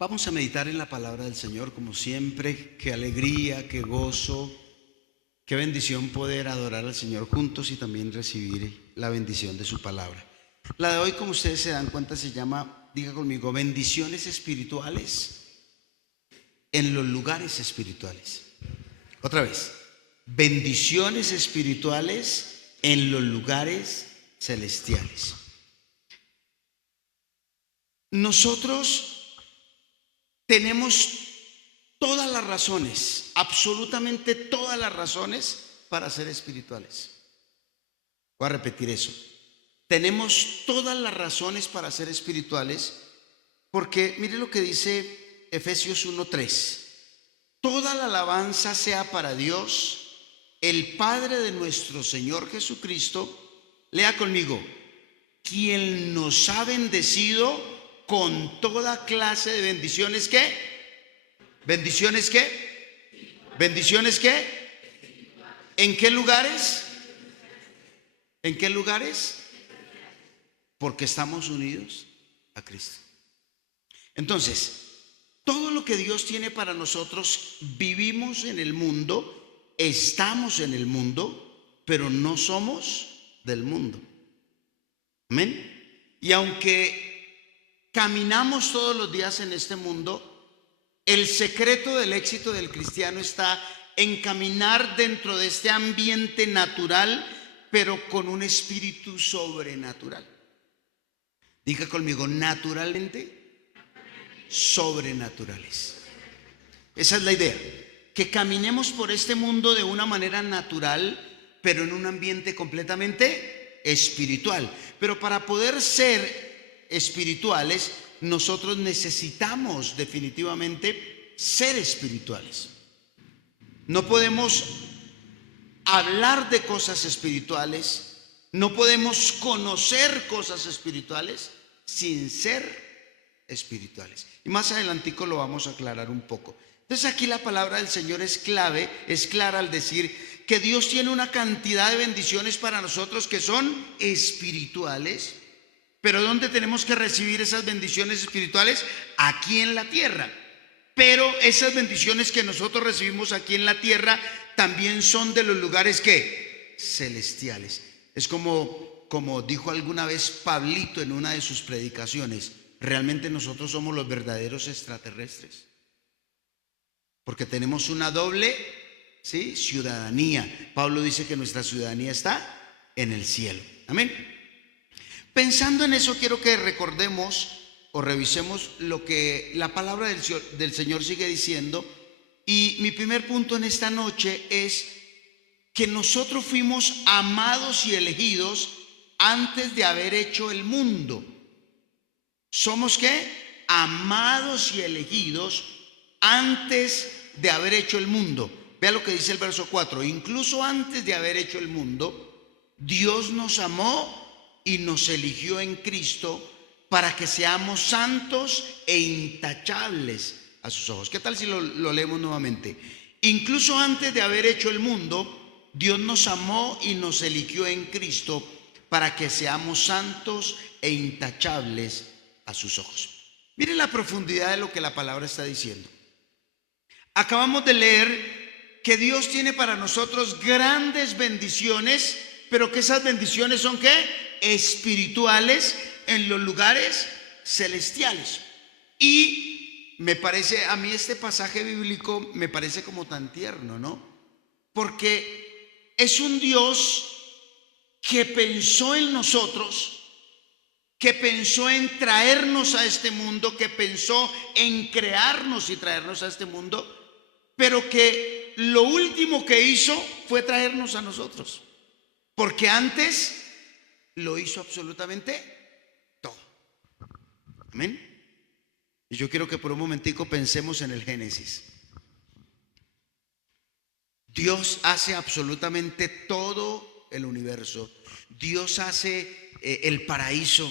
Vamos a meditar en la palabra del Señor como siempre. Qué alegría, qué gozo, qué bendición poder adorar al Señor juntos y también recibir la bendición de su palabra. La de hoy, como ustedes se dan cuenta, se llama, diga conmigo, bendiciones espirituales en los lugares espirituales. Otra vez, bendiciones espirituales en los lugares celestiales. Nosotros tenemos todas las razones, absolutamente todas las razones para ser espirituales. Voy a repetir eso. Tenemos todas las razones para ser espirituales porque mire lo que dice Efesios 1:3. Toda la alabanza sea para Dios, el Padre de nuestro Señor Jesucristo. Lea conmigo, quien nos ha bendecido con toda clase de bendiciones. ¿Qué? ¿Bendiciones qué? ¿Bendiciones qué? ¿En qué lugares? ¿En qué lugares? Porque estamos unidos a Cristo. Entonces, todo lo que Dios tiene para nosotros, vivimos en el mundo, estamos en el mundo, pero no somos del mundo. Amén. Y aunque caminamos todos los días en este mundo, el secreto del éxito del cristiano está en caminar dentro de este ambiente natural, pero con un espíritu sobrenatural. Diga conmigo, naturalmente sobrenaturales. Esa es la idea, que caminemos por este mundo de una manera natural, pero en un ambiente completamente espiritual. Pero para poder ser espirituales, nosotros necesitamos definitivamente ser espirituales. No podemos hablar de cosas espirituales, no podemos conocer cosas espirituales sin ser espirituales. Y más adelantico lo vamos a aclarar un poco. Entonces aquí la palabra del Señor es clave, es clara al decir que Dios tiene una cantidad de bendiciones para nosotros que son espirituales. Pero ¿dónde tenemos que recibir esas bendiciones espirituales? Aquí en la tierra. Pero esas bendiciones que nosotros recibimos aquí en la tierra también son de los lugares que celestiales. Es como dijo alguna vez Pablito en una de sus predicaciones, realmente nosotros somos los verdaderos extraterrestres. Porque tenemos una doble, ¿sí?, ciudadanía. Pablo dice que nuestra ciudadanía está en el cielo. Amén. Pensando en eso, quiero que recordemos o revisemos lo que la palabra del Señor sigue diciendo. Y mi primer punto en esta noche es que nosotros fuimos amados y elegidos antes de haber hecho el mundo. ¿Somos qué? Amados y elegidos antes de haber hecho el mundo. Vea lo que dice el verso 4. Incluso antes de haber hecho el mundo, Dios nos amó y nos eligió en Cristo para que seamos santos e intachables a sus ojos. ¿Qué tal si lo leemos nuevamente? Incluso antes de haber hecho el mundo, Dios nos amó y nos eligió en Cristo para que seamos santos e intachables a sus ojos. Miren la profundidad de lo que la palabra está diciendo. Acabamos de leer que Dios tiene para nosotros grandes bendiciones, pero que esas bendiciones son ¿qué? Espirituales en los lugares celestiales. Y me parece, a mí este pasaje bíblico me parece como tan tierno, ¿no? Porque es un Dios que pensó en nosotros, que pensó en traernos a este mundo, que pensó en crearnos y traernos a este mundo, pero que lo último que hizo fue traernos a nosotros, porque antes lo hizo absolutamente todo. Amén. Y yo quiero que por un momentico pensemos en el Génesis. Dios hace absolutamente todo el universo. Dios hace el paraíso.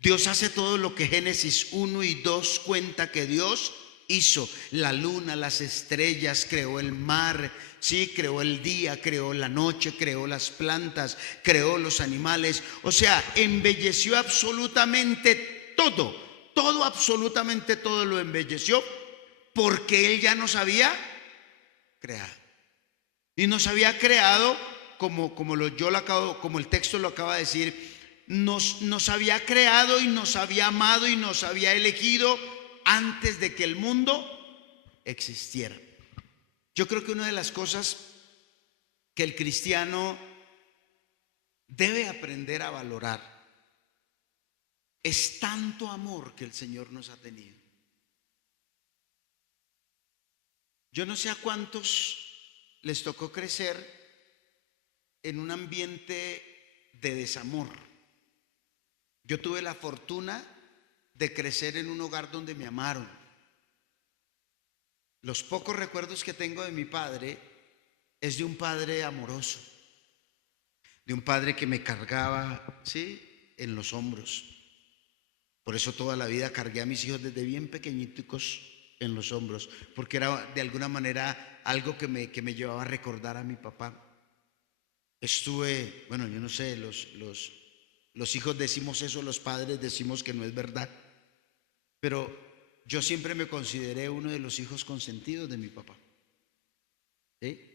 Dios hace todo lo que Génesis 1 y 2 cuenta que Dios hizo. La luna, las estrellas, creó el mar, sí, creó el día, creó la noche, creó las plantas, creó los animales. O sea, embelleció absolutamente todo. todo, absolutamente todo lo embelleció, porque Él ya nos había creado. Y nos había creado, como el texto lo acaba de decir, nos había creado y nos había amado y nos había elegido antes de que el mundo existiera. Yo creo que una de las cosas que el cristiano debe aprender a valorar es tanto amor que el Señor nos ha tenido. Yo no sé a cuántos les tocó crecer en un ambiente de desamor. Yo tuve la fortuna de crecer en un hogar donde me amaron. Los pocos recuerdos que tengo de mi padre es de un padre amoroso, de un padre que me cargaba, ¿sí?, en los hombros. Por eso toda la vida cargué a mis hijos desde bien pequeñitos en los hombros, porque era de alguna manera algo que me llevaba a recordar a mi papá. Estuve, bueno, yo no sé, los hijos decimos eso, los padres decimos que no es verdad, pero yo siempre me consideré uno de los hijos consentidos de mi papá. ¿Sí?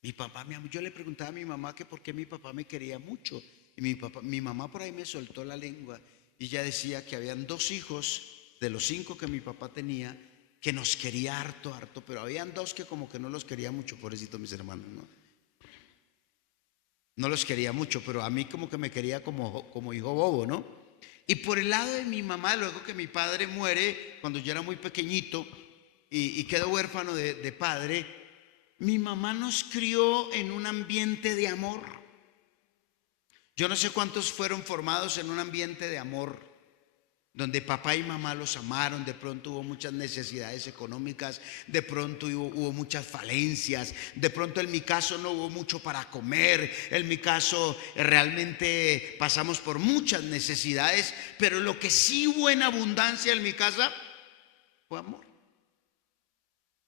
Mi papá, yo le preguntaba a mi mamá que por qué mi papá me quería mucho, y mi mamá por ahí me soltó la lengua y ella decía que habían 2 hijos de los 5 que mi papá tenía que nos quería harto, pero habían 2 que como que no los quería mucho, pobrecitos mis hermanos, no los quería mucho, pero a mí como que me quería como hijo bobo, ¿no? Y por el lado de mi mamá, luego que mi padre muere, cuando yo era muy pequeñito y quedo huérfano de padre, mi mamá nos crió en un ambiente de amor. Yo no sé cuántos fueron formados en un ambiente de amor, donde papá y mamá los amaron. De pronto hubo muchas necesidades económicas, de pronto hubo muchas falencias, de pronto en mi caso no hubo mucho para comer, en mi caso realmente pasamos por muchas necesidades, pero lo que sí hubo en abundancia en mi casa fue amor.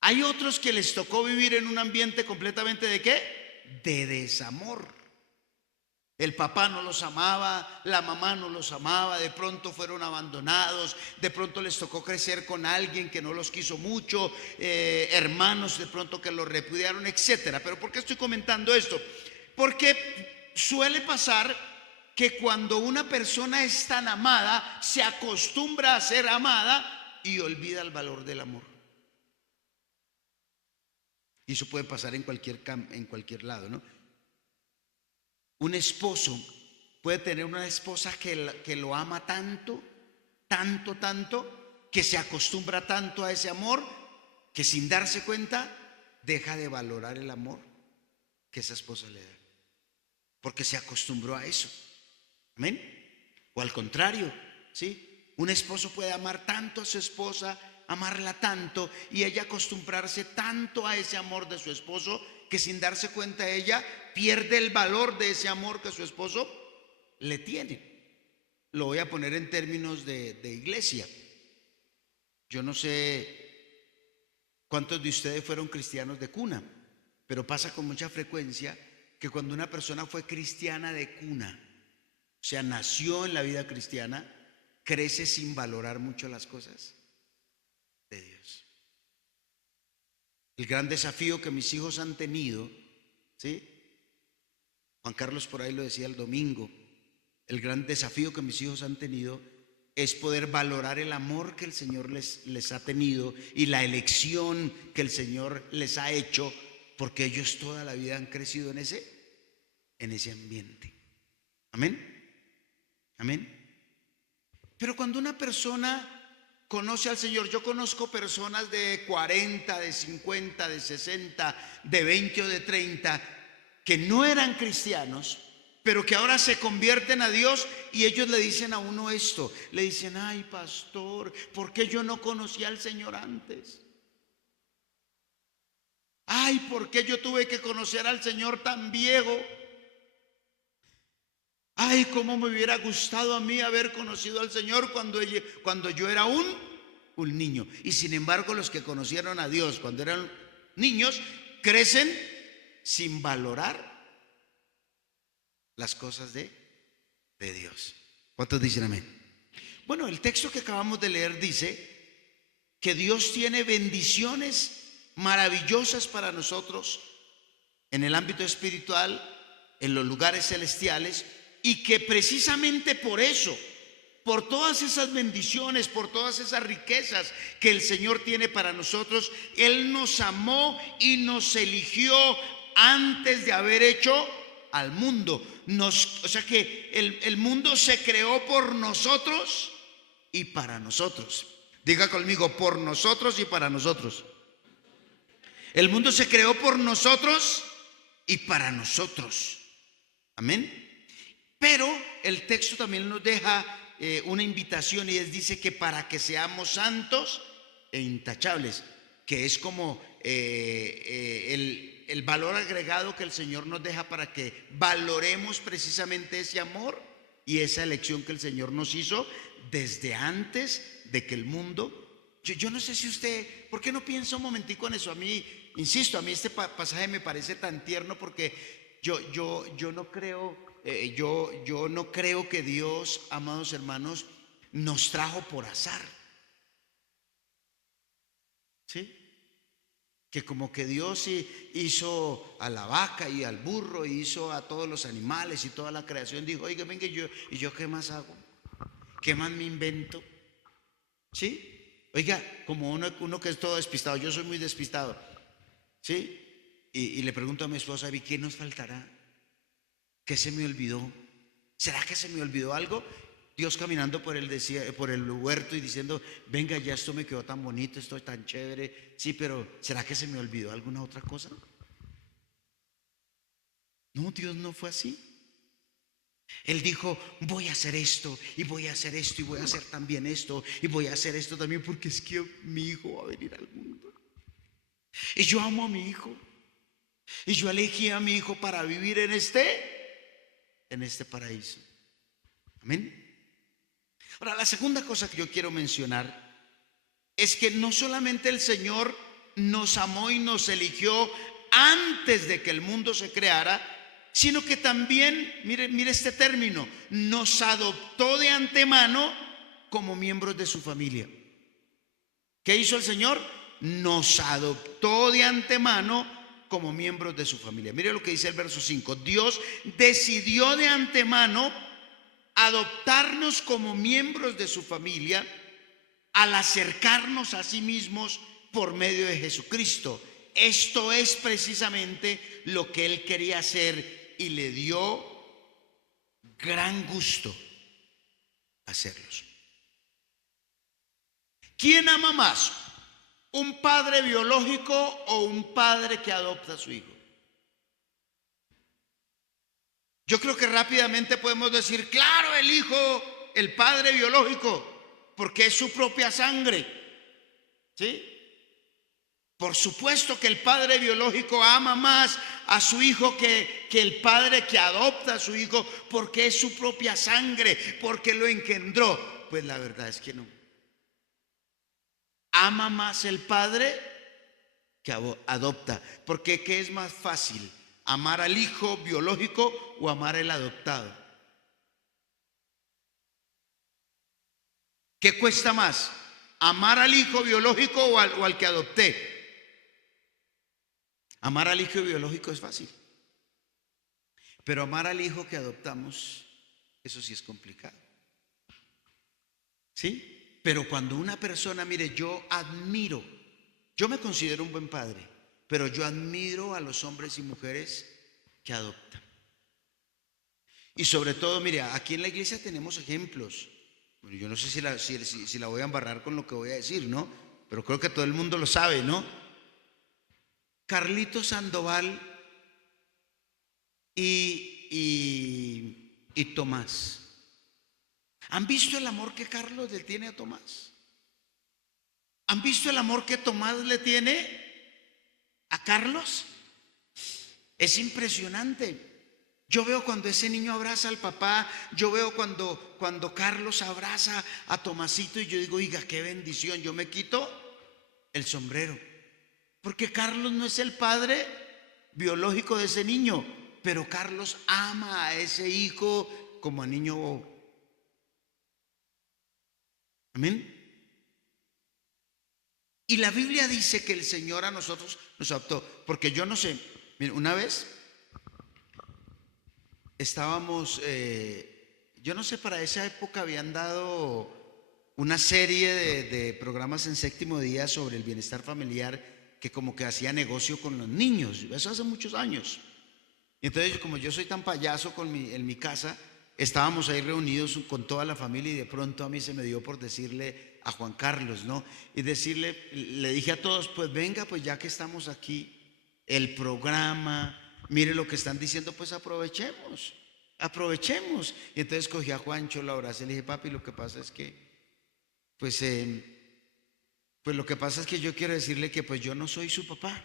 Hay otros que les tocó vivir en un ambiente completamente ¿de qué? De desamor. El papá no los amaba, la mamá no los amaba, de pronto fueron abandonados, de pronto les tocó crecer con alguien que no los quiso mucho, hermanos de pronto que los repudiaron, etcétera. Pero ¿por qué estoy comentando esto? Porque suele pasar que cuando una persona es tan amada, se acostumbra a ser amada y olvida el valor del amor. Y eso puede pasar en cualquier lado, ¿no? Un esposo puede tener una esposa que lo ama tanto, que se acostumbra tanto a ese amor, que sin darse cuenta deja de valorar el amor que esa esposa le da, porque se acostumbró a eso. Amén. O al contrario, ¿sí? Un esposo puede amar tanto a su esposa, amarla tanto, y ella acostumbrarse tanto a ese amor de su esposo, que sin darse cuenta ella pierde el valor de ese amor que su esposo le tiene. Lo voy a poner en términos de iglesia. Yo no sé cuántos de ustedes fueron cristianos de cuna, pero pasa con mucha frecuencia que cuando una persona fue cristiana de cuna, o sea, nació en la vida cristiana, crece sin valorar mucho las cosas de Dios. El gran desafío que mis hijos han tenido, ¿sí? Juan Carlos por ahí lo decía el domingo, el gran desafío que mis hijos han tenido es poder valorar el amor que el Señor les ha tenido y la elección que el Señor les ha hecho, porque ellos toda la vida han crecido en ese ambiente. Amén. Amén. Pero cuando una persona conoce al Señor, yo conozco personas de 40, de 50, de 60, de 20 o de 30 que no eran cristianos, pero que ahora se convierten a Dios, y ellos le dicen a uno esto, le dicen: ay, pastor, ¿por qué yo no conocí al Señor antes? Ay, ¿por qué yo tuve que conocer al Señor tan viejo? Ay, cómo me hubiera gustado a mí haber conocido al Señor cuando yo era un niño. Y sin embargo, los que conocieron a Dios cuando eran niños crecen sin valorar las cosas de Dios. ¿Cuántos dicen amén? Bueno, el texto que acabamos de leer dice que Dios tiene bendiciones maravillosas para nosotros en el ámbito espiritual, en los lugares celestiales, y que precisamente por eso, por todas esas bendiciones, por todas esas riquezas que el Señor tiene para nosotros, Él nos amó y nos eligió antes de haber hecho al mundo. O sea que el mundo se creó por nosotros y para nosotros. Diga conmigo, por nosotros y para nosotros. El mundo se creó por nosotros y para nosotros. Amén. Pero el texto también nos deja una invitación, y dice que para que seamos santos e intachables, que es como el valor agregado que el Señor nos deja para que valoremos precisamente ese amor y esa elección que el Señor nos hizo desde antes de que el mundo. Yo no sé si usted, ¿por qué no piensa un momentico en eso? A mí, insisto, a mí este pasaje me parece tan tierno, porque yo no creo, yo no creo que Dios, amados hermanos, nos trajo por azar. ¿Sí? Que como que Dios hizo a la vaca y al burro, y hizo a todos los animales y toda la creación. Dijo, oiga, venga, ¿y yo qué más hago? ¿Qué más me invento? ¿Sí? Oiga, como uno que es todo despistado, yo soy muy despistado, ¿sí? Y le pregunto a mi esposa, ¿y qué nos faltará? ¿Qué se me olvidó? ¿Será que se me olvidó algo? Dios caminando por el huerto y diciendo, venga, ya esto me quedó tan bonito, esto es tan chévere. Sí, pero ¿será que se me olvidó alguna otra cosa? No, Dios no fue así. Él dijo, voy a hacer esto, y voy a hacer esto, y voy a hacer también esto, y voy a hacer esto también, porque es que mi hijo va a venir al mundo. Y yo amo a mi hijo. Y yo elegí a mi hijo para vivir en este paraíso. Amén. Ahora, la segunda cosa que yo quiero mencionar es que no solamente el Señor nos amó y nos eligió antes de que el mundo se creara, sino que también, mire este término, nos adoptó de antemano como miembros de su familia. ¿Qué hizo el Señor? Nos adoptó de antemano como miembros de su familia. Mire lo que dice el verso 5. Dios decidió de antemano adoptarnos como miembros de su familia al acercarnos a sí mismos por medio de Jesucristo. Esto es precisamente lo que Él quería hacer, y le dio gran gusto hacerlos. ¿Quién ama más? ¿Un padre biológico o un padre que adopta a su hijo? Yo creo que rápidamente podemos decir, claro, el hijo, el padre biológico, porque es su propia sangre. ¿Sí? Por supuesto que el padre biológico ama más a su hijo que el padre que adopta a su hijo, porque es su propia sangre, porque lo engendró. Pues la verdad es que no. Ama más el padre que adopta, porque ¿qué es más fácil? ¿Amar al hijo biológico o amar al adoptado? ¿Qué cuesta más? ¿Amar al hijo biológico o al que adopté? Amar al hijo biológico es fácil, pero amar al hijo que adoptamos, eso sí es complicado. ¿Sí? Pero cuando una persona, mire, yo me considero un buen padre, pero yo admiro a los hombres y mujeres que adoptan. Y sobre todo, mire, aquí en la iglesia tenemos ejemplos. Bueno, yo no sé si la voy a embarrar con lo que voy a decir, ¿no? Pero creo que todo el mundo lo sabe, ¿no? Carlito Sandoval y Tomás. ¿Han visto el amor que Carlos le tiene a Tomás? ¿Han visto el amor que Tomás le tiene a Carlos? Es impresionante. Yo veo cuando ese niño abraza al papá, yo veo cuando Carlos abraza a Tomasito, y yo digo, oiga, qué bendición. Yo me quito el sombrero, porque Carlos no es el padre biológico de ese niño, pero Carlos ama a ese hijo como a niño. Amén. Y la Biblia dice que el Señor a nosotros nos adoptó. Porque yo no sé, miren, una vez estábamos, yo no sé, para esa época habían dado una serie de programas en Séptimo Día sobre el bienestar familiar, que como que hacía negocio con los niños. Eso hace muchos años. Y entonces, como yo soy tan payaso en mi casa, estábamos ahí reunidos con toda la familia, y de pronto a mí se me dio por decirle a Juan Carlos, ¿no? Y decirle, le dije a todos, pues venga, pues ya que estamos aquí, el programa, mire lo que están diciendo, pues aprovechemos, aprovechemos. Y entonces cogí a Juancho, lo abracé y le dije, papi, lo que pasa es que, pues, pues lo que pasa es que yo quiero decirle que pues yo no soy su papá,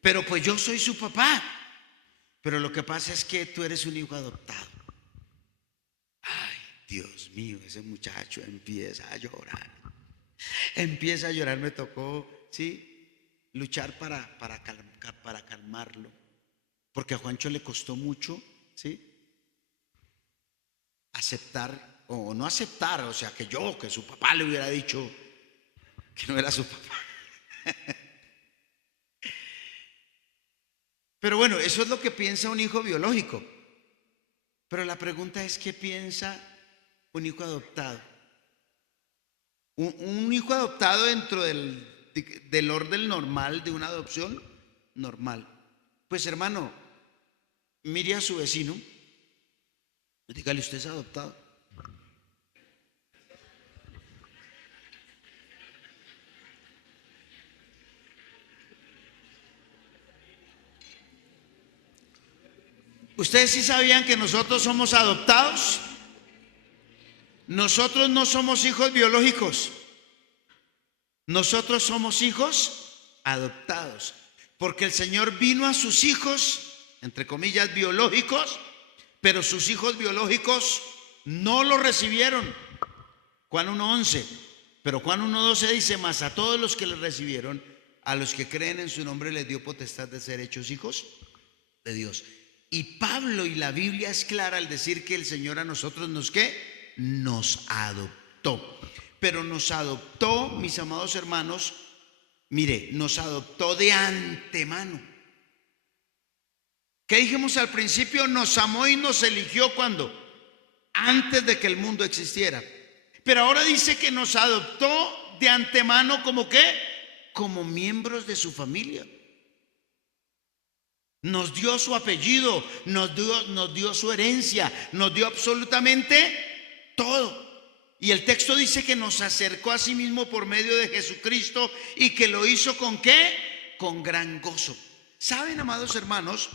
pero pues yo soy su papá. Pero lo que pasa es que tú eres un hijo adoptado. Ay, Dios mío, ese muchacho empieza a llorar. Empieza a llorar, me tocó, ¿sí? Luchar para calmarlo. Porque a Juancho le costó mucho, ¿sí? Aceptar, o no aceptar, o sea, que su papá le hubiera dicho que no era su papá. Pero bueno, eso es lo que piensa un hijo biológico. Pero la pregunta es, ¿qué piensa un hijo adoptado? Un hijo adoptado dentro del orden normal de una adopción normal. Pues hermano, mire a su vecino y dígale, ¿usted es adoptado? ¿Ustedes sí sabían que nosotros somos adoptados? Nosotros no somos hijos biológicos. Nosotros somos hijos adoptados. Porque el Señor vino a sus hijos, entre comillas, biológicos, pero sus hijos biológicos no lo recibieron. Juan 1:11. Pero Juan 1:12 dice, más a todos los que le recibieron, a los que creen en su nombre les dio potestad de ser hechos hijos de Dios. Y Pablo y la Biblia es clara al decir que el Señor a nosotros nos adoptó. Pero nos adoptó, mis amados hermanos, mire, nos adoptó de antemano. ¿Qué dijimos al principio? Nos amó y nos eligió cuando, antes de que el mundo existiera. Pero ahora dice que nos adoptó de antemano, ¿como qué? Como miembros de su familia. Nos dio su apellido, nos dio su herencia, nos dio absolutamente todo. Y el texto dice que nos acercó a sí mismo por medio de Jesucristo, y que lo hizo ¿con qué? Con gran gozo. ¿Saben, amados hermanos?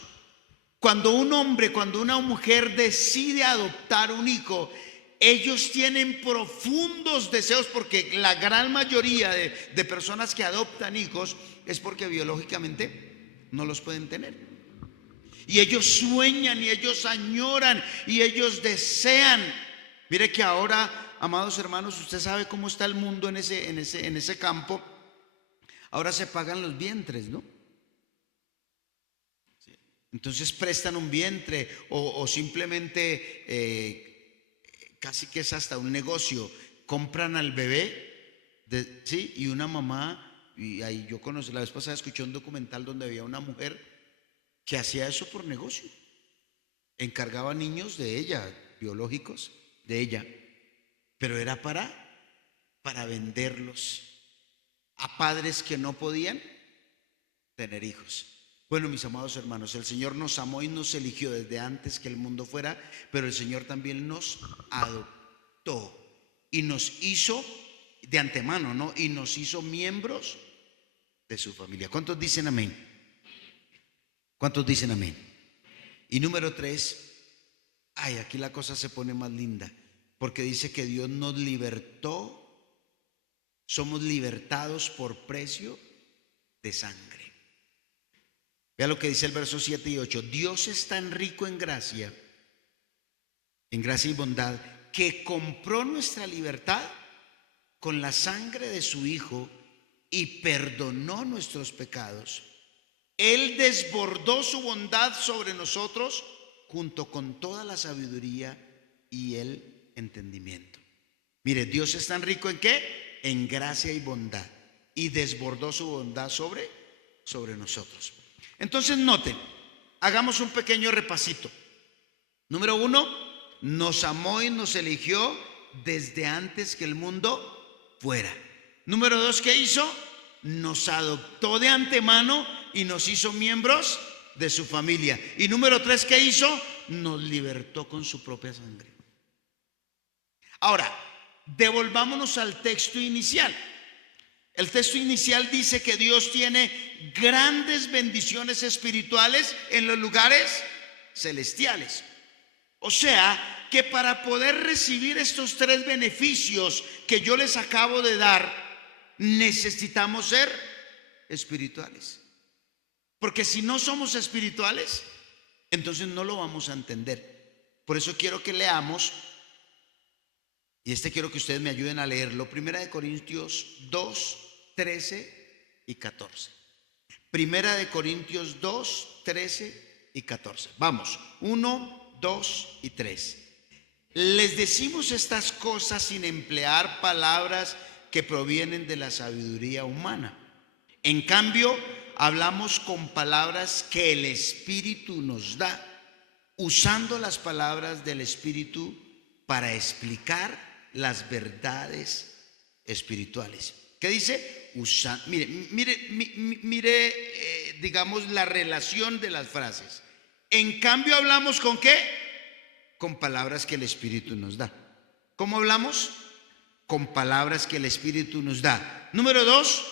Cuando un hombre, cuando una mujer decide adoptar un hijo, ellos tienen profundos deseos, porque la gran mayoría de personas que adoptan hijos es porque biológicamente no los pueden tener. Y ellos sueñan, y ellos añoran, y ellos desean. Mire que ahora, amados hermanos, usted sabe cómo está el mundo en ese campo. Ahora se pagan los vientres, ¿no? Entonces prestan un vientre, o simplemente casi que es hasta un negocio. Compran al bebé, ¿sí? Y una mamá, y ahí yo conocí, la vez pasada escuché un documental donde había una mujer que hacía eso por negocio. Encargaba niños de ella, biológicos de ella, pero era para venderlos a padres que no podían tener hijos. Bueno, mis amados hermanos, el Señor nos amó y nos eligió desde antes que el mundo fuera, pero el Señor también nos adoptó y nos hizo de antemano, ¿no? Y nos hizo miembros de su familia. ¿Cuántos dicen amén? ¿Cuántos dicen amén? Y número 3, aquí la cosa se pone más linda, porque dice que Dios nos libertó, somos libertados por precio de sangre. Vea lo que dice el verso 7 y 8. Dios es tan rico en gracia y bondad, que compró nuestra libertad con la sangre de su Hijo y perdonó nuestros pecados. Él desbordó su bondad sobre nosotros junto con toda la sabiduría y el entendimiento. Mire, Dios es tan rico ¿en qué? En gracia y bondad. Y desbordó su bondad sobre nosotros. Entonces noten, hagamos un pequeño repasito. Número 1, nos amó y nos eligió desde antes que el mundo fuera. Número 2, ¿qué hizo? Nos adoptó de antemano y nos hizo miembros de su familia. Y número 3, ¿qué hizo? Nos libertó con su propia sangre. Ahora, devolvámonos al texto inicial. El texto inicial dice que Dios tiene grandes bendiciones espirituales en los lugares celestiales. O sea, que para poder recibir estos 3 beneficios que yo les acabo de dar, necesitamos ser espirituales. Porque si no somos espirituales, entonces no lo vamos a entender. Por eso quiero que leamos, y quiero que ustedes me ayuden a leerlo, 1 Corintios 2, 13 y 14. 1 Corintios 2, 13 y 14. Vamos, 1, 2 y 3. Les decimos estas cosas sin emplear palabras que provienen de la sabiduría humana. En cambio, hablamos con palabras que el Espíritu nos da, usando las palabras del Espíritu para explicar las verdades espirituales. ¿Qué dice? Mire, digamos la relación de las frases. En cambio, hablamos ¿con qué? Con palabras que el Espíritu nos da. ¿Cómo hablamos? Con palabras que el Espíritu nos da. Número 2,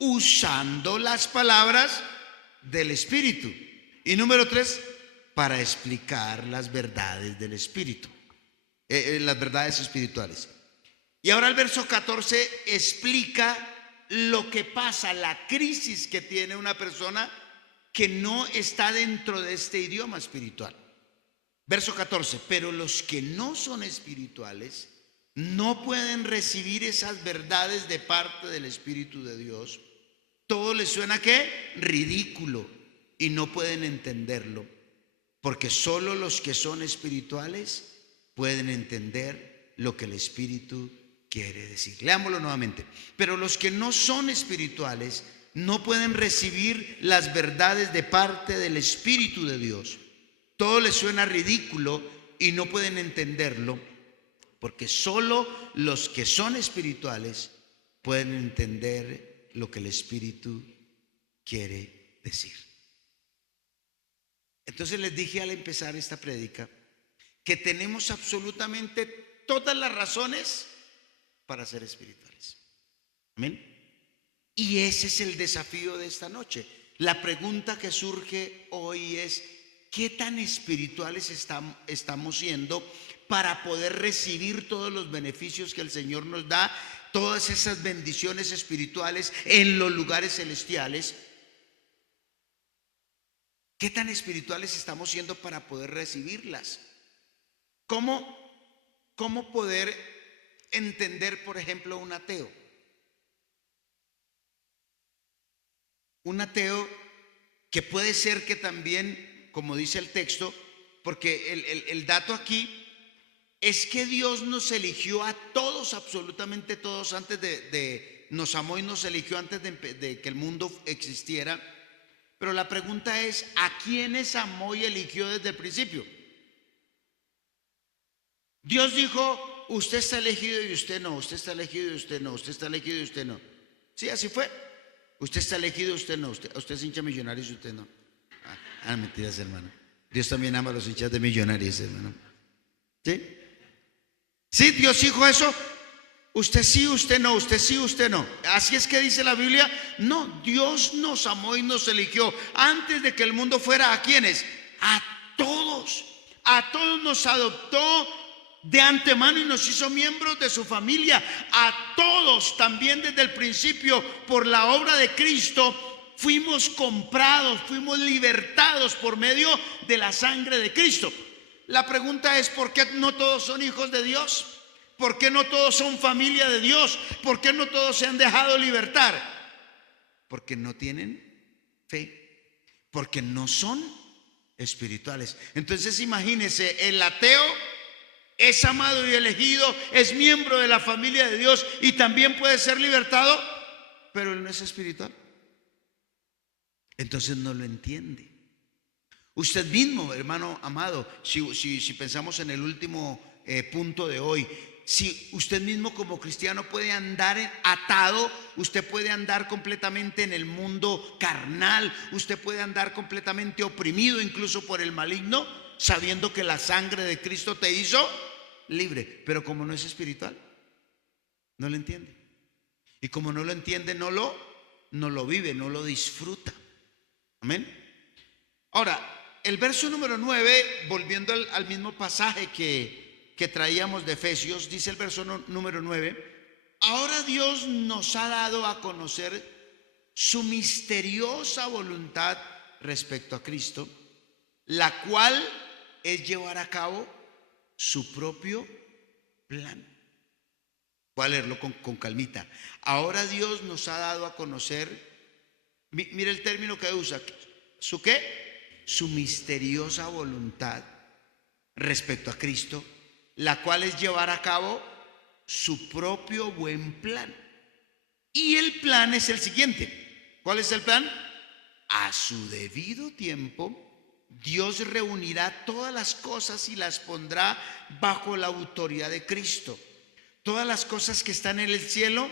usando las palabras del Espíritu. Y número 3, para explicar las verdades del Espíritu, las verdades espirituales. Y ahora el verso 14 explica lo que pasa, la crisis que tiene una persona que no está dentro de este idioma espiritual. Verso 14, pero los que no son espirituales no pueden recibir esas verdades de parte del Espíritu de Dios. Todo les suena ¿qué? Ridículo, y no pueden entenderlo, porque solo los que son espirituales pueden entender lo que el Espíritu quiere decir. Leámoslo nuevamente. Pero los que no son espirituales no pueden recibir las verdades de parte del Espíritu de Dios. Todo les suena ridículo y no pueden entenderlo, porque solo los que son espirituales pueden entender lo que el Espíritu quiere decir. Entonces les dije al empezar esta prédica que tenemos absolutamente todas las razones para ser espirituales. Amén. Y ese es el desafío de esta noche. La pregunta que surge hoy es: ¿qué tan espirituales estamos siendo para poder recibir todos los beneficios que el Señor nos da, todas esas bendiciones espirituales en los lugares celestiales? ¿Qué tan espirituales estamos siendo para poder recibirlas? ¿Cómo poder entender, por ejemplo, un ateo? Un ateo que puede ser que también, como dice el texto, porque el dato aquí es que Dios nos eligió a todos, absolutamente todos, nos amó y nos eligió antes de que el mundo existiera. Pero la pregunta es: ¿a quiénes amó y eligió desde el principio? Dios dijo: usted está elegido y usted no, usted está elegido y usted no, usted está elegido y usted no. Sí, así fue. Usted está elegido, usted no, usted es hincha millonario y usted no. Mentiras, hermano. Dios también ama a los hinchas de Millonarios, hermano. ¿Sí? Sí, Dios dijo eso. Usted sí, usted no, usted sí, usted no. Así es que dice la Biblia. No, Dios nos amó y nos eligió antes de que el mundo fuera. ¿A quiénes? A todos. A todos nos adoptó de antemano y nos hizo miembros de su familia. A todos también desde el principio, por la obra de Cristo, fuimos comprados, fuimos libertados por medio de la sangre de Cristo. La pregunta es: ¿por qué no todos son hijos de Dios? ¿Por qué no todos son familia de Dios? ¿Por qué no todos se han dejado libertar? Porque no tienen fe, porque no son espirituales. Entonces imagínense, el ateo es amado y elegido, es miembro de la familia de Dios y también puede ser libertado, pero él no es espiritual. Entonces no lo entiende. Usted mismo, hermano amado, si pensamos en el último punto de hoy, si usted mismo como cristiano puede andar atado, usted puede andar completamente en el mundo carnal, usted puede andar completamente oprimido incluso por el maligno, sabiendo que la sangre de Cristo te hizo libre, pero como no es espiritual, no lo entiende. Y como no lo entiende, no lo vive, no lo disfruta. Amén. Ahora, el verso número 9, volviendo al mismo pasaje que traíamos de Efesios, dice el verso número 9: ahora Dios nos ha dado a conocer su misteriosa voluntad respecto a Cristo, la cual es llevar a cabo su propio plan. Voy a leerlo con calmita. Ahora Dios nos ha dado a conocer, mire el término que usa, ¿su qué? Su misteriosa voluntad respecto a Cristo, la cual es llevar a cabo su propio buen plan. Y el plan es el siguiente. ¿Cuál es el plan? A su debido tiempo, Dios reunirá todas las cosas y las pondrá bajo la autoridad de Cristo. Todas las cosas que están en el cielo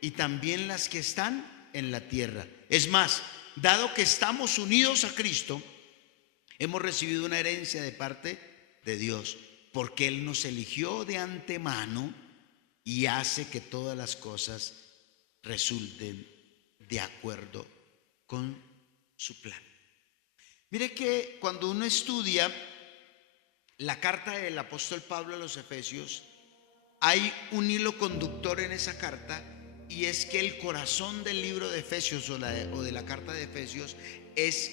y también las que están en la tierra. Es más, dado que estamos unidos a Cristo, hemos recibido una herencia de parte de Dios, porque Él nos eligió de antemano y hace que todas las cosas resulten de acuerdo con su plan. Mire que cuando uno estudia la carta del apóstol Pablo a los Efesios, hay un hilo conductor en esa carta, y es que el corazón del libro de Efesios o de la carta de Efesios es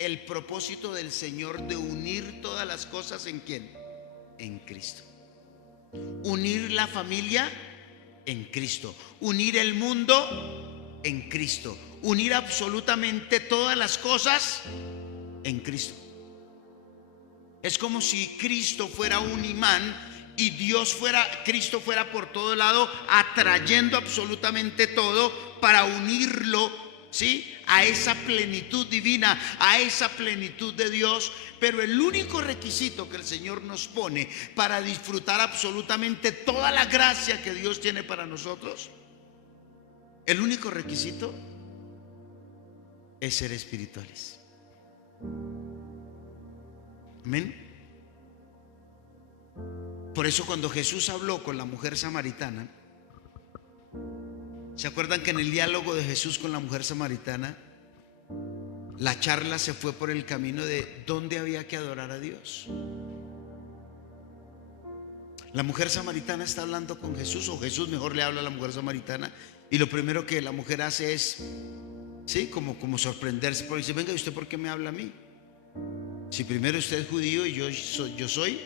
el propósito del Señor de unir todas las cosas ¿en quién? En Cristo. Unir la familia en Cristo, unir el mundo en Cristo, unir absolutamente todas las cosas en Cristo. Es como si Cristo fuera un imán y Cristo fuera por todo lado atrayendo absolutamente todo para unirlo, ¿sí?, a esa plenitud divina, a esa plenitud de Dios. Pero el único requisito que el Señor nos pone para disfrutar absolutamente toda la gracia que Dios tiene para nosotros, el único requisito es ser espirituales. Amén. Por eso cuando Jesús habló con la mujer samaritana, ¿se acuerdan que en el diálogo de Jesús con la mujer samaritana, la charla se fue por el camino de dónde había que adorar a Dios? La mujer samaritana está hablando con Jesús, o Jesús mejor le habla a la mujer samaritana, y lo primero que la mujer hace es, sí, como sorprenderse, porque dice: venga, ¿y usted por qué me habla a mí? Si primero usted es judío y yo soy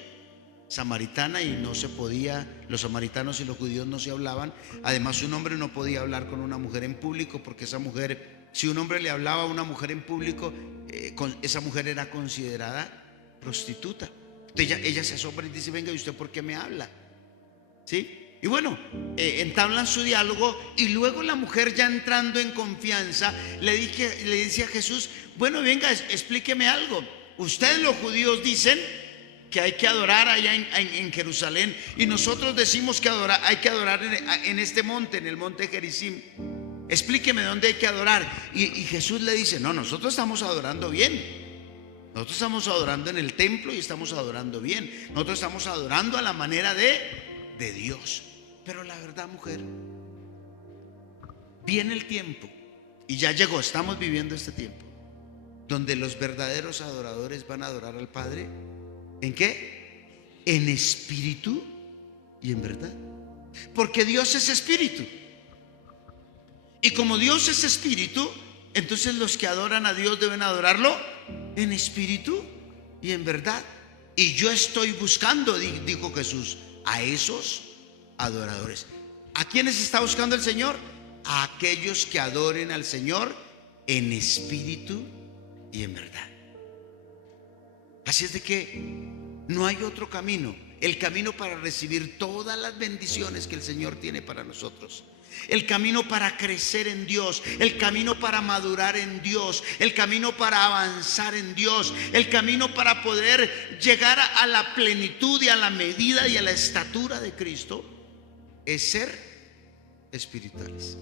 samaritana, y no se podía, los samaritanos y los judíos no se hablaban. Además, un hombre no podía hablar con una mujer en público, porque esa mujer, si un hombre le hablaba a una mujer en público, esa mujer era considerada prostituta. Entonces ella se asombra y dice: venga, ¿y usted por qué me habla? ¿Sí? Y bueno, entablan su diálogo, y luego la mujer, ya entrando en confianza, le dice a Jesús: bueno, venga, explíqueme algo. Ustedes los judíos dicen que hay que adorar allá en Jerusalén, y nosotros decimos que hay que adorar en este monte, en el monte Gerizim. Explíqueme dónde hay que adorar. Y Jesús le dice: no, nosotros estamos adorando bien. Nosotros estamos adorando en el templo y estamos adorando bien. Nosotros estamos adorando a la manera de Dios. Pero la verdad, mujer, viene el tiempo, y ya llegó, estamos viviendo este tiempo, donde los verdaderos adoradores van a adorar al Padre. ¿En qué? En espíritu y en verdad. Porque Dios es espíritu. Y como Dios es espíritu, entonces los que adoran a Dios deben adorarlo en espíritu y en verdad. Y yo estoy buscando, dijo Jesús, a esos adoradores. ¿A quiénes está buscando el Señor? A aquellos que adoren al Señor en espíritu y en verdad. Así es de que no hay otro camino. el camino para recibir todas las bendiciones que el Señor tiene para nosotros, el camino para crecer en Dios, el camino para madurar en Dios, el camino para avanzar en Dios, el camino para poder llegar a la plenitud y a la medida y a la estatura de Cristo, es ser espirituales.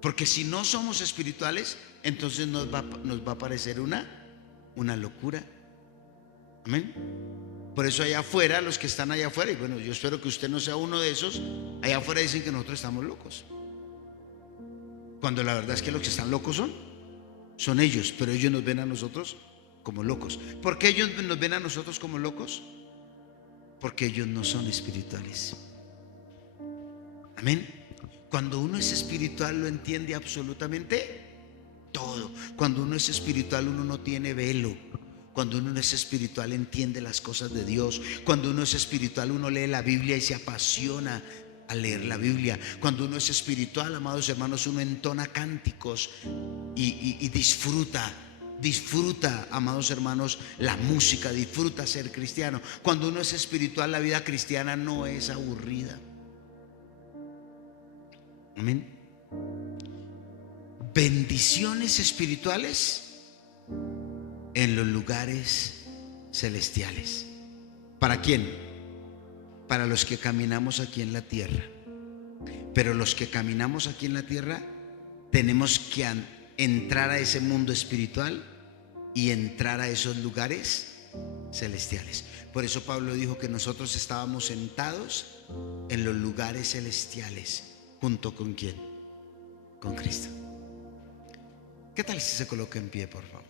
Porque si no somos espirituales, entonces nos va a parecer una locura. Amén. Por eso allá afuera, los que están allá afuera, y bueno, yo espero que usted no sea uno de esos, allá afuera dicen que nosotros estamos locos, cuando la verdad es que los que están locos son ellos, pero ellos nos ven a nosotros como locos. ¿Por qué ellos nos ven a nosotros como locos? Porque ellos no son espirituales. Amén. Cuando uno es espiritual lo entiende absolutamente todo. Cuando uno es espiritual uno no tiene velo. Cuando uno es espiritual entiende las cosas de Dios. Cuando uno es espiritual uno lee la Biblia y se apasiona al leer la Biblia. Cuando uno es espiritual, amados hermanos, uno entona cánticos y disfruta, amados hermanos, la música, disfruta ser cristiano. Cuando uno es espiritual, la vida cristiana no es aburrida. Amén. Bendiciones espirituales en los lugares celestiales. ¿Para quién? Para los que caminamos aquí en la tierra. Pero los que caminamos aquí en la tierra tenemos que entrar a ese mundo espiritual y entrar a esos lugares celestiales. Por eso Pablo dijo que nosotros estábamos sentados en los lugares celestiales. ¿Junto con quién? Con Cristo. ¿Qué tal si se coloca en pie, por favor?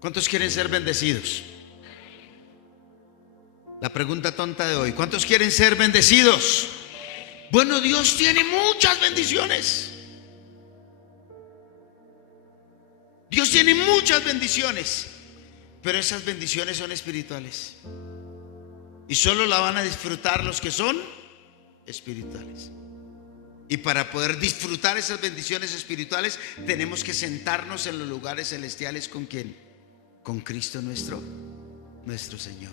¿Cuántos quieren ser bendecidos? La pregunta tonta de hoy: ¿cuántos quieren ser bendecidos? Bueno, Dios tiene muchas bendiciones. Dios tiene muchas bendiciones, pero esas bendiciones son espirituales y solo la van a disfrutar los que son espirituales. Y para poder disfrutar esas bendiciones espirituales tenemos que sentarnos en los lugares celestiales. ¿Con quién? Con Cristo nuestro Señor.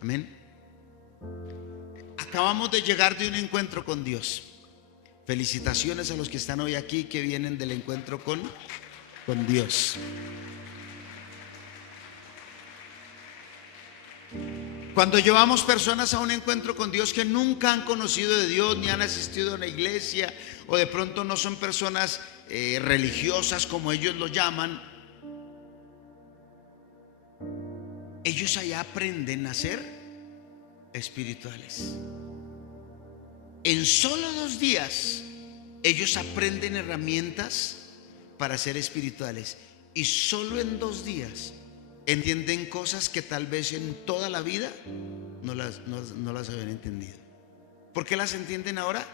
Amén. Acabamos de llegar de un encuentro con Dios. Felicitaciones a los que están hoy aquí, que vienen del encuentro con Dios. Cuando llevamos personas a un encuentro con Dios que nunca han conocido de Dios, ni han asistido a una iglesia, o de pronto no son personas religiosas como ellos lo llaman, ellos allá aprenden a ser espirituales. En solo 2 días ellos aprenden herramientas para ser espirituales, y solo en 2 días entienden cosas que tal vez en toda la vida no las habían entendido. ¿Por qué las entienden ahora?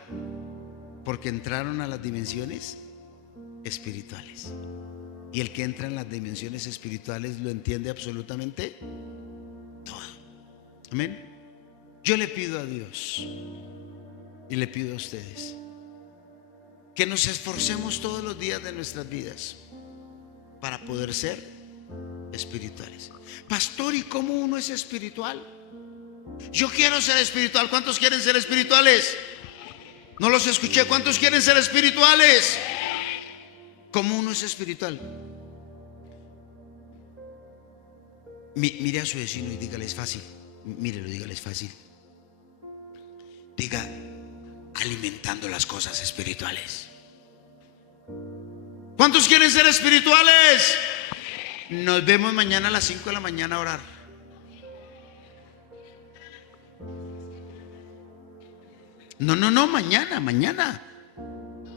Porque entraron a las dimensiones espirituales. Y el que entra en las dimensiones espirituales lo entiende absolutamente todo. Amén. Yo le pido a Dios y le pido a ustedes que nos esforcemos todos los días de nuestras vidas para poder ser espirituales. Pastor, ¿y cómo uno es espiritual? Yo quiero ser espiritual. ¿Cuántos quieren ser espirituales? No los escuché. ¿Cuántos quieren ser espirituales? ¿Cómo uno es espiritual? Mire a su vecino y dígale: es fácil. Mírelo, dígale: es fácil. Diga: alimentando las cosas espirituales. ¿Cuántos quieren ser espirituales? Nos vemos mañana a las 5 de la mañana a orar. No, mañana.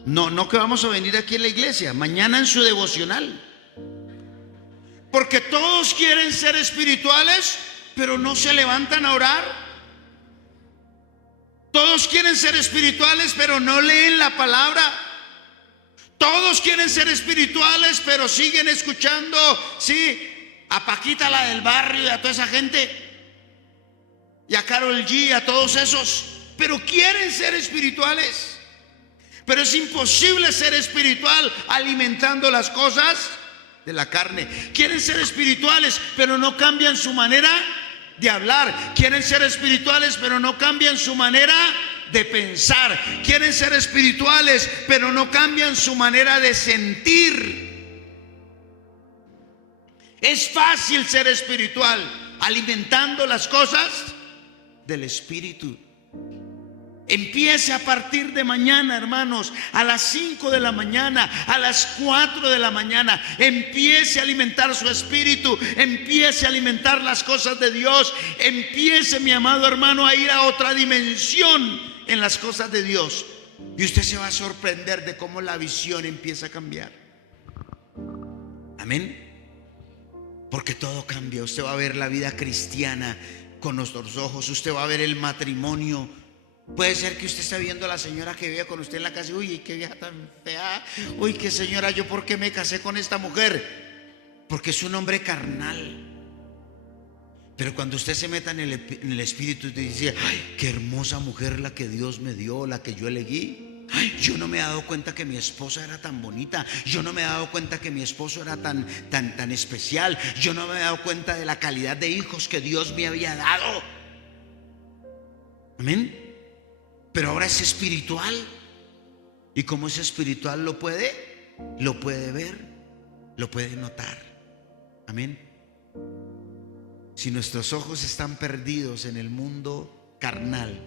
No que vamos a venir aquí en la iglesia, mañana en su devocional. Porque todos quieren ser espirituales, pero no se levantan a orar. Todos quieren ser espirituales, pero no leen la palabra. Todos quieren ser espirituales, pero siguen escuchando, sí, a Paquita, la del barrio, y a toda esa gente, y a Karol G, a todos esos, pero quieren ser espirituales. Pero es imposible ser espiritual alimentando las cosas de la carne. Quieren ser espirituales, pero no cambian su manera de hablar. Quieren ser espirituales, pero no cambian su manera de pensar. Quieren ser espirituales, pero no cambian su manera de sentir. Es fácil ser espiritual alimentando las cosas del espíritu. Empiece a partir de mañana, hermanos, a las 5 de la mañana, a las 4 de la mañana. Empiece a alimentar su espíritu, empiece a alimentar las cosas de Dios. Empiece, mi amado hermano, a ir a otra dimensión en las cosas de Dios. Y usted se va a sorprender de cómo la visión empieza a cambiar. Amén. Porque todo cambia. Usted va a ver la vida cristiana con nuestros ojos. Usted va a ver el matrimonio. Puede ser que usted esté viendo a la señora que vive con usted en la casa. Uy, qué vieja tan fea. Uy, qué señora, ¿yo por qué me casé con esta mujer? Porque es un hombre carnal. Pero cuando usted se meta en el espíritu y dice: ay, qué hermosa mujer la que Dios me dio, la que yo elegí. Ay, yo no me he dado cuenta que mi esposa era tan bonita. Yo no me he dado cuenta que mi esposo era tan especial. Yo no me he dado cuenta de la calidad de hijos que Dios me había dado. Amén. Pero ahora es espiritual. Y como es espiritual, lo puede ver, lo puede notar. Amén. Si nuestros ojos están perdidos en el mundo carnal,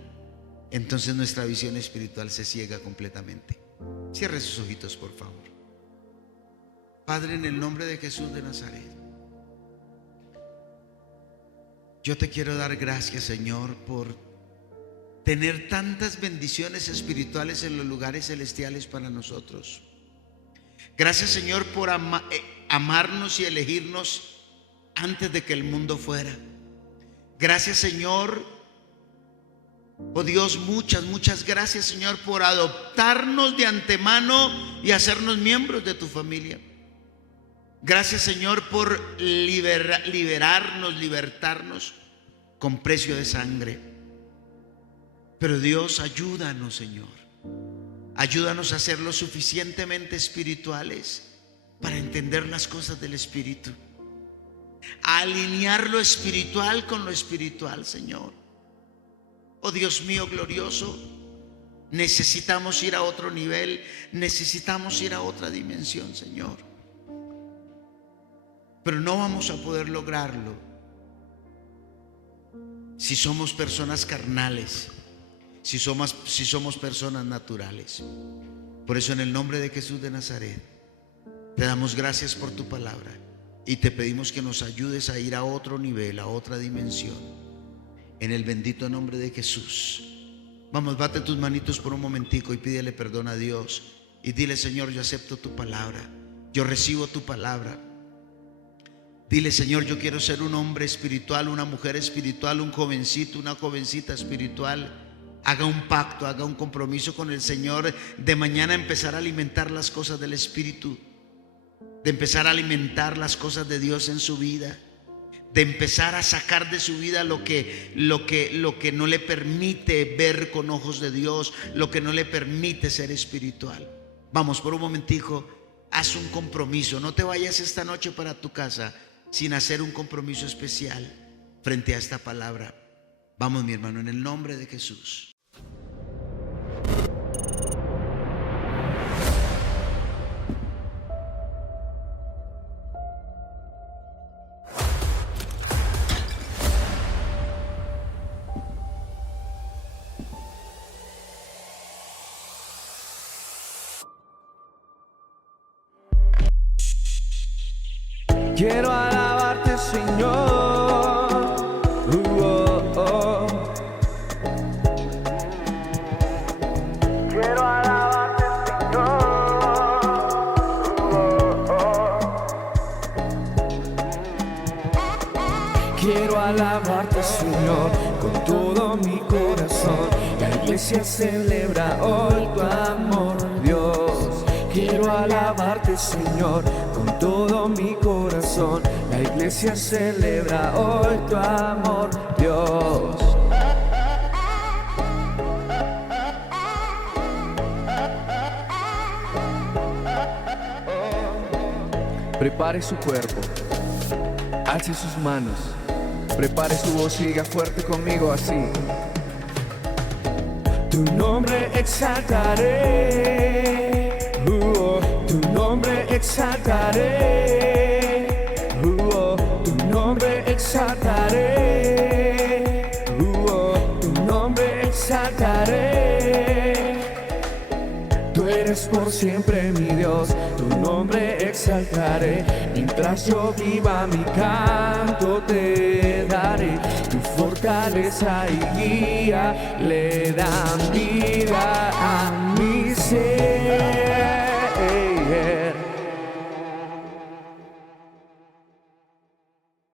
entonces nuestra visión espiritual se ciega completamente. Cierre sus ojitos, por favor. Padre, en el nombre de Jesús de Nazaret, yo te quiero dar gracias, Señor, por tener tantas bendiciones espirituales en los lugares celestiales para nosotros. Gracias, Señor, por amarnos y elegirnos antes de que el mundo fuera. Gracias, Señor, oh Dios, muchas gracias, Señor, por adoptarnos de antemano y hacernos miembros de tu familia. Gracias, Señor, por libertarnos con precio de sangre. Pero Dios, ayúdanos, Señor. Ayúdanos a ser lo suficientemente espirituales para entender las cosas del Espíritu, a alinear lo espiritual con lo espiritual, Señor. Oh Dios mío glorioso, necesitamos ir a otro nivel, necesitamos ir a otra dimensión, Señor. Pero no vamos a poder lograrlo si somos personas carnales, si somos personas naturales. Por eso, en el nombre de Jesús de Nazaret, te damos gracias por tu palabra y te pedimos que nos ayudes a ir a otro nivel, a otra dimensión, en el bendito nombre de Jesús. Vamos, bate tus manitos por un momentico y pídele perdón a Dios y dile: Señor, yo acepto tu palabra, yo recibo tu palabra. Dile: Señor, yo quiero ser un hombre espiritual, una mujer espiritual, un jovencito, una jovencita espiritual. Haga un pacto, haga un compromiso con el Señor de mañana empezar a alimentar las cosas del Espíritu, de empezar a alimentar las cosas de Dios en su vida, de empezar a sacar de su vida lo que no le permite ver con ojos de Dios, lo que no le permite ser espiritual. Vamos, por un momentico, haz un compromiso. No te vayas esta noche para tu casa sin hacer un compromiso especial frente a esta palabra. Vamos, mi hermano, en el nombre de Jesús. Quiero alabarte, Señor. Quiero alabarte, Señor. Quiero alabarte, Señor, con todo mi corazón. La iglesia celebra hoy tu amor, Dios. Quiero alabarte, Señor, con todo mi corazón. La iglesia celebra hoy tu amor, Dios. Prepare su cuerpo, alce sus manos, prepare su voz y diga fuerte conmigo así. Tu nombre exaltaré, tu nombre exaltaré, tu nombre exaltaré, tu nombre exaltaré. Tú eres por siempre mi Dios, tu nombre exaltaré. Mientras yo viva mi canto te daré. Tu fortaleza y guía le dan vida a